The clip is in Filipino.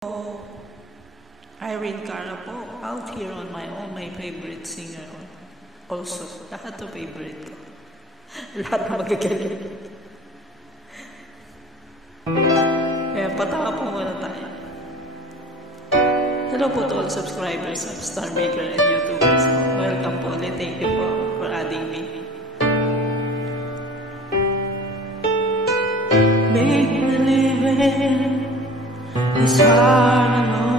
Oh, Irene Cara po, out here on my own, my favorite singer. Also, lahat to favorite ko. Lahat na magagaling. Kaya patawa po muna tayo. Hello po to all subscribers of Star Maker and YouTubers. Welcome po ulit. Thank you po for adding me. Make believing is hard, I know.